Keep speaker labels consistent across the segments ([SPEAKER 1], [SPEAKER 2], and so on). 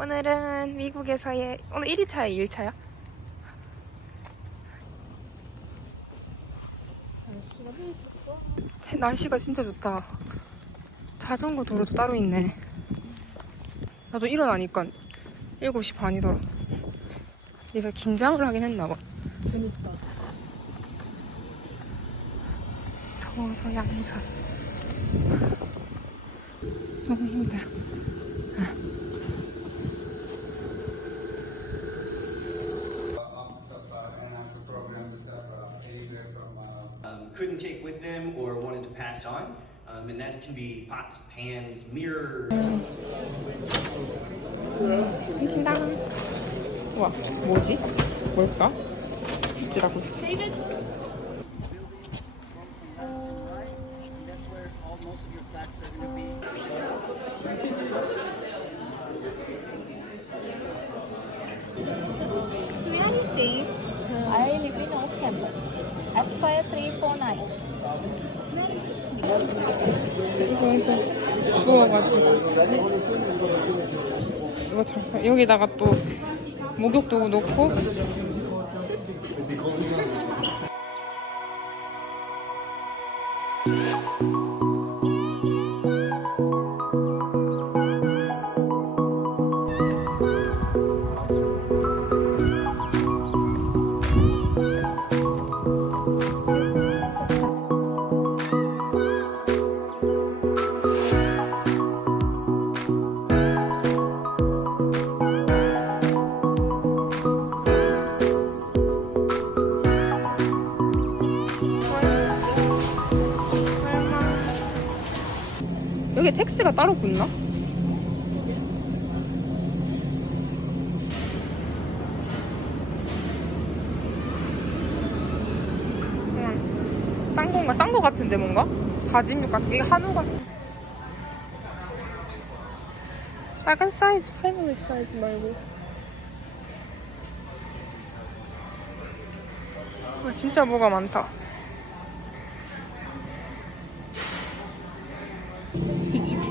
[SPEAKER 1] 오늘은 미국에서의 오늘 1일차야 2일차야?
[SPEAKER 2] 날씨가 흐릿했어.
[SPEAKER 1] 날씨가 진짜 좋다. 자전거 도로도 따로 있네. 나도 일어나니까 7시 반이더라. 그래서 긴장을 하긴 했나 봐.
[SPEAKER 2] 그니까.
[SPEAKER 1] 더워서 양산. 너무 힘들어.
[SPEAKER 3] couldn't take with them or wanted to pass on. Um, and that can be pots, pans, mirror.
[SPEAKER 1] 긴장. 우와, 저 뭐지? 뭘까? 굿즈라고.
[SPEAKER 2] Aspire 349.
[SPEAKER 1] 이거에서 주워가지고. 이거 잠깐, 여기다가 또 목욕도구 놓고. 택스가 따로 붙나? 응. 싼 건가? 싼 거 같은데 뭔가? 다짐육 같은 게 이게 한우가 작은 사이즈, 패밀리 사이즈 말고 아, 진짜 뭐가 많다 뒤집어.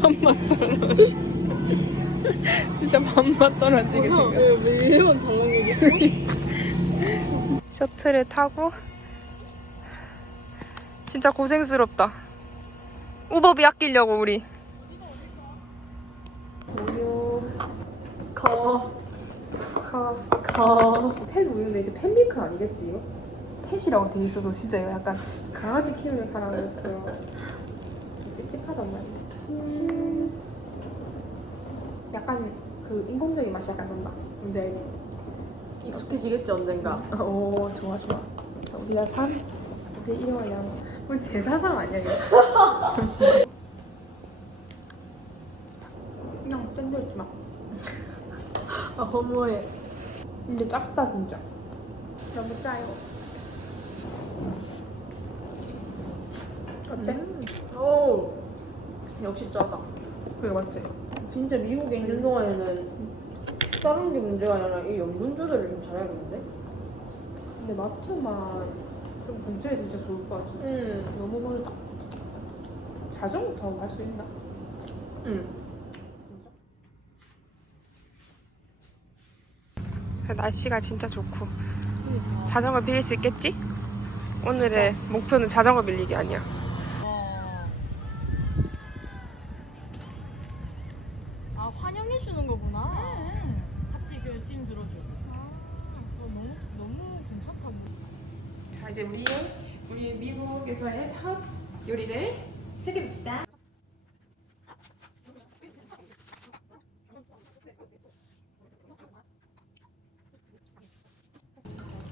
[SPEAKER 1] 반만 떨어. 진짜 반만 떨어지게 생겼어.
[SPEAKER 2] 매번 당황하겠어.
[SPEAKER 1] 셔틀을 타고 진짜 고생스럽다. 우버비 아끼려고 우리. 우유
[SPEAKER 2] 거.
[SPEAKER 1] 펫 우유인데 이제 펫밀크 아니겠지 이거? 펫이라고 돼 있어서 진짜 이거 약간 강아지 키우는 사람이었어. 찝찝하단 말이야. Cheers. 약간 그 인공적인 맛이 약간 난다. 뭔지 알지?
[SPEAKER 2] 익숙해지겠지, 언젠가.
[SPEAKER 1] 오 좋아 좋아 자, 우리가 산 우리 일용할 양식 뭐 제사상 아니야 이거 잠시만 그냥 쫀져있지 마
[SPEAKER 2] 아, 허무해.
[SPEAKER 1] 근데 작다 진짜 너무 짜요 어때?
[SPEAKER 2] 음. 오. 역시 짜다.
[SPEAKER 1] 그게 맞지?
[SPEAKER 2] 진짜 미국에 있는 동안에는 다른 게 문제가 아니라 이 염분 조절을 좀 잘해야겠는데?
[SPEAKER 1] 근데 마트 맛좀 근처에 진짜 좋을 것 같아
[SPEAKER 2] 응.
[SPEAKER 1] 너무 멀다 자전거 타고 갈 수 있나?
[SPEAKER 2] 응.
[SPEAKER 1] 날씨가 진짜 좋고 자전거 빌릴 수 있겠지? 오늘의 목표는 자전거 빌리기 아니야
[SPEAKER 4] 아 환영해 주는 거구나. 같이 그 짐 들어줘. 아 어, 너무 너무 괜찮다.
[SPEAKER 1] 자 이제 우리의 우리 미국에서의 첫 요리를 시작해 봅시다.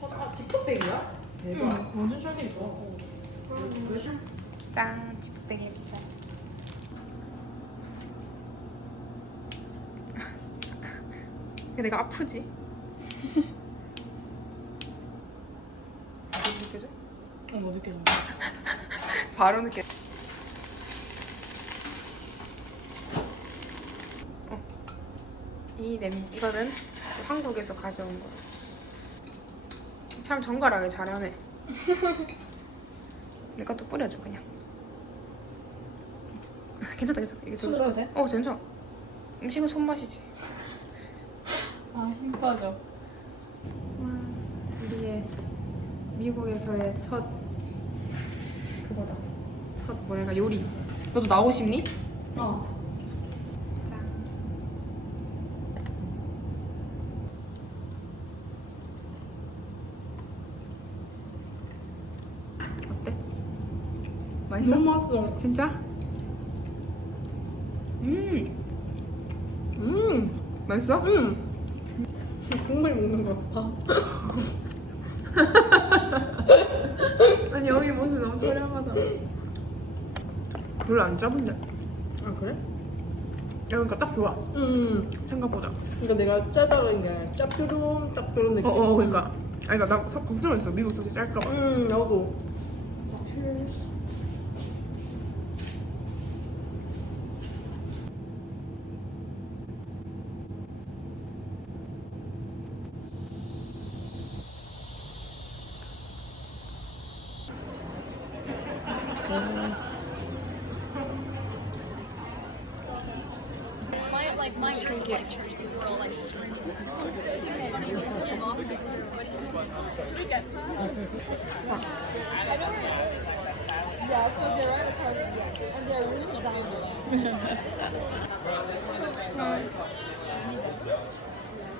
[SPEAKER 2] 아, 지퍼백이야? 대박.
[SPEAKER 4] 완전 샬기 좋아.
[SPEAKER 1] 짠, 지퍼백이 비 싸. 왜 내가 아프지? 바로 느껴져?
[SPEAKER 4] 어, 뭐 느껴져?
[SPEAKER 1] 바로 느껴. 어. 이 냄, 이거는 한국에서 가져온 거. 참 정갈하게 잘하네. 내가 또 뿌려줘 그냥. 괜찮다 괜찮다 이게 좀.
[SPEAKER 4] 손으로 해도 돼?
[SPEAKER 1] 어 괜찮아. 음식은 손맛이지.
[SPEAKER 4] 빠져.
[SPEAKER 1] 우리의 미국에서의 첫 그거다. 첫 뭐랄까 요리. 너도 나오고 싶니?
[SPEAKER 4] 어.
[SPEAKER 1] 어때? 맛있어?
[SPEAKER 4] 너무 맛있어.
[SPEAKER 1] 진짜?
[SPEAKER 4] 음. 음.
[SPEAKER 1] 맛있어?
[SPEAKER 4] 음. 국물 먹는 것 같아.
[SPEAKER 1] 아니 여기 모습 너무 저렴하다. 별로 안 짜본데.
[SPEAKER 4] 아 그래?
[SPEAKER 1] 그러니까 딱 좋아.
[SPEAKER 4] 음.
[SPEAKER 1] 생각보다.
[SPEAKER 4] 그러니까 내가 짜다가 이게 짭조름 짭조름 느낌.
[SPEAKER 1] 어, 어, 그러니까. 아니, 그러니까 나 서- 걱정했어. 미국 소스 짤까 봐.
[SPEAKER 4] 음 나도.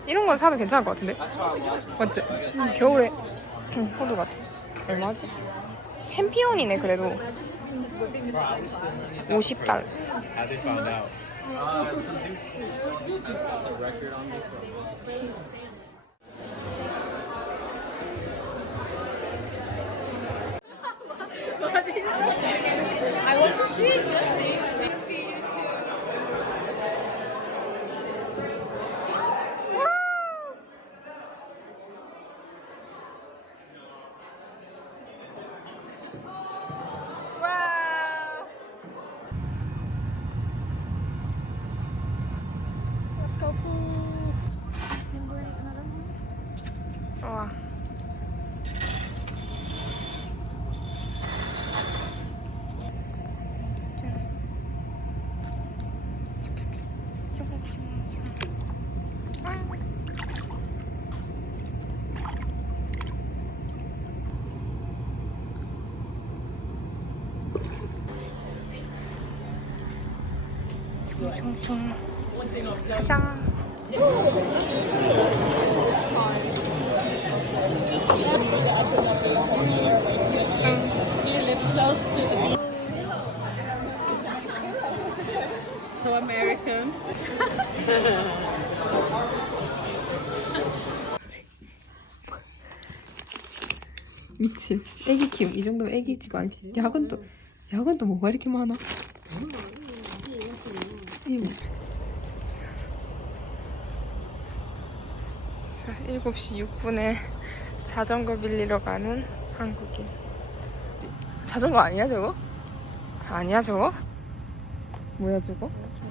[SPEAKER 1] 이런 건 사도 괜찮을 것 같은데? 맞지? 겨울에 호두 같은. 얼마지? 챔피언이네, 그래도. 50달러.
[SPEAKER 5] I want to see,
[SPEAKER 1] just see. 짠.
[SPEAKER 4] So American.
[SPEAKER 1] 미친. 애기 키움. 이 정도면 애기지가 아니. 약은 또 뭐가 이렇게 많아? 이 뭐. 자, 7시 6분에 자전거 빌리러 가는 한국인. 자전거 아니야, 저거? 아니야, 저거? 뭐야, 저거?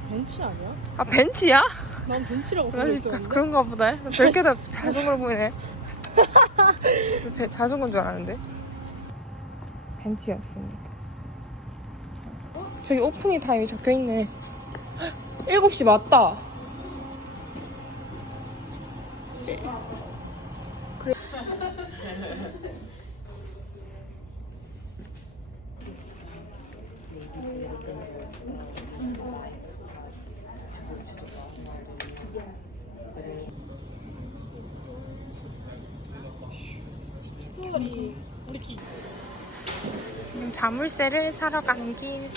[SPEAKER 4] 벤치 아니야?
[SPEAKER 1] 아, 벤치야?
[SPEAKER 4] 난 벤치라고 있었는데.
[SPEAKER 1] 그런가 보다. 별게 다 자전거로 보이네. 배- 자전거인 줄 알았는데. 벤치였습니다. 저기 오프닝 타임이 적혀 있네. 7시 맞다.
[SPEAKER 4] 우리 우리 기.
[SPEAKER 1] 지금 자물쇠를 사러 간 길.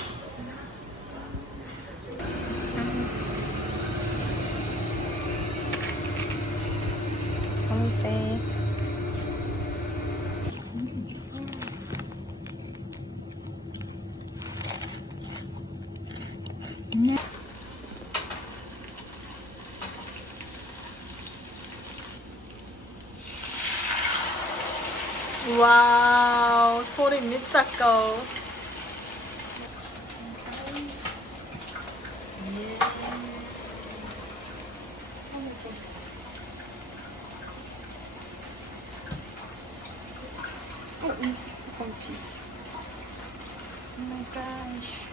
[SPEAKER 1] 자물쇠.
[SPEAKER 4] 와우 소리 미쳤고.
[SPEAKER 1] 꽁치. Oh my gosh.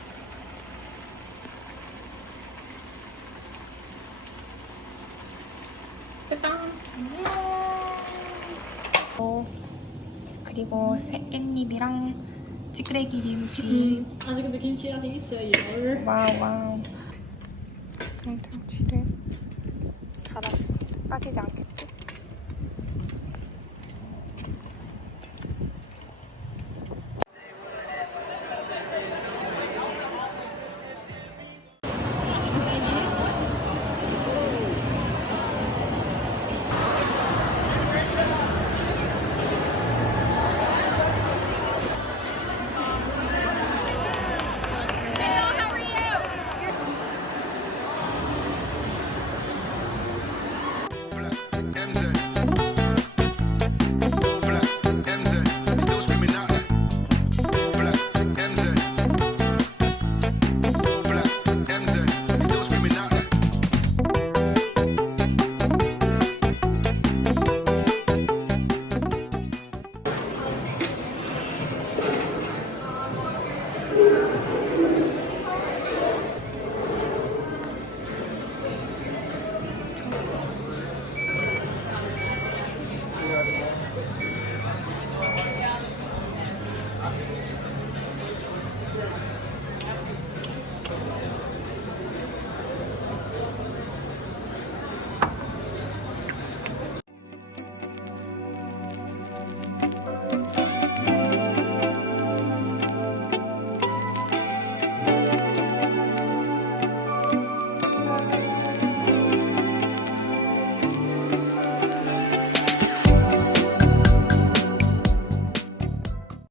[SPEAKER 1] 됐다. 어, 그리고 새 깻잎이랑 찌끄레기 김치.
[SPEAKER 4] 아직 근데 김치 아직 있어요.
[SPEAKER 1] 와우 와우. 통통치를 달았습니다. 빠지지 않게.